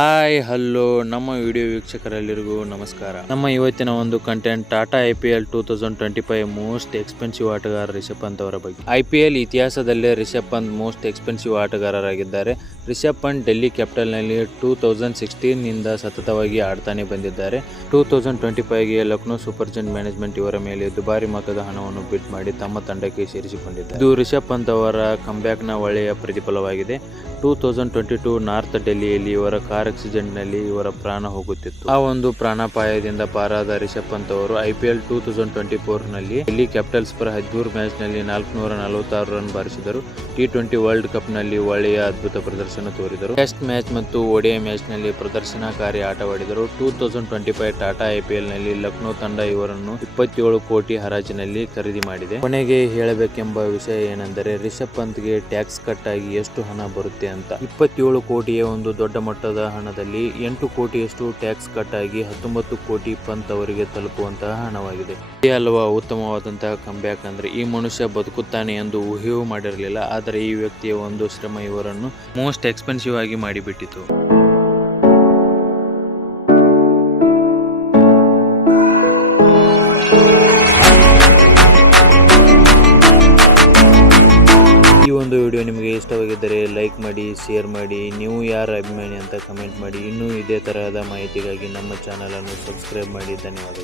Hi, hello. ನಮ್ಮ video ವೀಕ್ಷಕರೆಲ್ಲರಿಗೂ ನಮಸ್ಕಾರ. ನಮ್ಮ ಇವತ್ತಿನ ಒಂದು content Tata I P L two thousand twenty five most expensive ಆಟಗಾರ ರಿಷಬ್ ಪಂತ್ ಅವರ ಬಗ್ಗೆ. ಐ ಪಿ ಎಲ್ ಇತಿಹಾಸದಲ್ಲೇ ರಿಷಬ್ ಪಂತ್ ಮೋಸ್ಟ್ ಎಕ್ಸ್ಪೆನ್ಸಿವ್ ಆಟಗಾರರಾಗಿದ್ದಾರೆ. ರಿಷಬ್ ಪಂತ್ ಡೆಲ್ಲಿ ಕ್ಯಾಪಿಟಲ್ನಲ್ಲಿ ಟೂ ತೌಸಂಡ್ ಸಿಕ್ಸ್ಟೀನಿಂದ ಸತತವಾಗಿ ಆಡ್ತಾನೆ ಬಂದಿದ್ದಾರೆ. ಟೂ ತೌಸಂಡ್ ಟ್ವೆಂಟಿ ಫೈವ್ಗೆ ಲಕ್ನೋ ಸೂಪರ್ ಜನ್ ಮ್ಯಾನೇಜ್ಮೆಂಟ್ ಇವರ ಮೇಲೆ ದುಬಾರಿ ಮೊತ್ತದ ಹಣವನ್ನು ಬಿಟ್ ಮಾಡಿ ತಮ್ಮ ತಂಡಕ್ಕೆ ಸೇರಿಸಿಕೊಂಡಿದ್ದಾರೆ. ಇದು ರಿಷಬ್ ಪಂತ್ ಅವರ ಕಂಬ್ಯಾಕ್ನ ಒಳ್ಳೆಯ ಪ್ರತಿಫಲವಾಗಿದೆ. Two thousand twenty two north ಡೆಲ್ಲಿಯಲ್ಲಿ ಇವರ ಕಾರ್ ಆಕ್ಸಿಡೆಂಟ್ನಲ್ಲಿ ಇವರ ಪ್ರಾಣ ಹೋಗುತ್ತಿತ್ತು. ಆ ಒಂದು ಪ್ರಾಣಾಪಾಯದಿಂದ ಪಾರಾದ ರಿಷಬ್ ಪಂತ್ ಅವರು ಐಪಿಎಲ್ ಟೂ ತೌಸಂಡ್ ಟ್ವೆಂಟಿ ಫೋರ್ನಲ್ಲಿ ಡೆಲ್ಲಿ ಕ್ಯಾಪಿಟಲ್ಸ್ ಪರ ಹದಿಮೂರು ಮ್ಯಾಚ್ನಲ್ಲಿ ನಾಲ್ಕುನೂರ ನಲವತ್ತಾರು ರನ್ ಬಾರಿಸಿದರು. ಟಿ ಟ್ವೆಂಟಿ ವರ್ಲ್ಡ್ ಕಪ್ನಲ್ಲಿ ಒಳ್ಳೆಯ ಅದ್ಭುತ ಪ್ರದರ್ಶನ ತೋರಿದರು. ಟೆಸ್ಟ್ ಮ್ಯಾಚ್ ಮತ್ತು ಒಡಿಐ ಮ್ಯಾಚ್ನಲ್ಲಿ ಪ್ರದರ್ಶನಕಾರಿ ಆಟವಾಡಿದರು. Two thousand twenty five Tata ಐಪಿಎಲ್ನಲ್ಲಿ Lucknow ತಂಡ ಇವರನ್ನು ಇಪ್ಪತ್ತೇಳು ಕೋಟಿ ಹರಾಜಿನಲ್ಲಿ ಖರೀದಿ ಮಾಡಿದೆ. ಕೊನೆಗೆ ಹೇಳಬೇಕೆಂಬ ವಿಷಯ ಏನೆಂದರೆ ರಿಷಬ್ ಪಂತ್ಗೆ ಟ್ಯಾಕ್ಸ್ ಕಟ್ ಆಗಿ ಎಷ್ಟು ಹಣ ಬರುತ್ತೆ ಅಂತ. ಇಪ್ಪತ್ತೇಳು ಕೋಟಿಯ ಒಂದು ದೊಡ್ಡ ಮಟ್ಟದ ಹಣದಲ್ಲಿ ಎಂಟು ಕೋಟಿಯಷ್ಟು ಟ್ಯಾಕ್ಸ್ ಕಟ್ ಆಗಿ ಹತ್ತೊಂಬತ್ತು ಕೋಟಿ ಪಂತ್ ಅವರಿಗೆ ತಲುಪುವಂತಹ ಹಣವಾಗಿದೆ. ಇದೇ ಅಲ್ವಾ ಉತ್ತಮವಾದಂತಹ ಕಂಬ್ಯಾಕ್ ಅಂದ್ರೆ ಈ ಮನುಷ್ಯ ಬದುಕುತ್ತಾನೆ ಎಂದು ಊಹೆಯೂ ಮಾಡಿರಲಿಲ್ಲ, ಆದರೆ ಈ ವ್ಯಕ್ತಿಯ ಒಂದು ಶ್ರಮ ಇವರನ್ನು ಮೋಸ್ಟ್ ಎಕ್ಸ್ಪೆನ್ಸಿವ್ ಆಗಿ ಮಾಡಿಬಿಟ್ಟಿತು. ಒಂದು ವಿಡಿಯೋ ನಿಮಗೆ ಇಷ್ಟವಾಗಿದ್ದರೆ ಲೈಕ್ ಮಾಡಿ, ಶೇರ್ ಮಾಡಿ, ನೀವು ಯಾರ ಅಭಿಮಾನಿ ಅಂತ ಕಮೆಂಟ್ ಮಾಡಿ. ಇನ್ನೂ ಇದೇ ತರಹದ ಮಾಹಿತಿಗಾಗಿ ನಮ್ಮ ಚಾನಲನ್ನು ಸಬ್ಸ್ಕ್ರೈಬ್ ಮಾಡಿ. ಧನ್ಯವಾದಗಳು.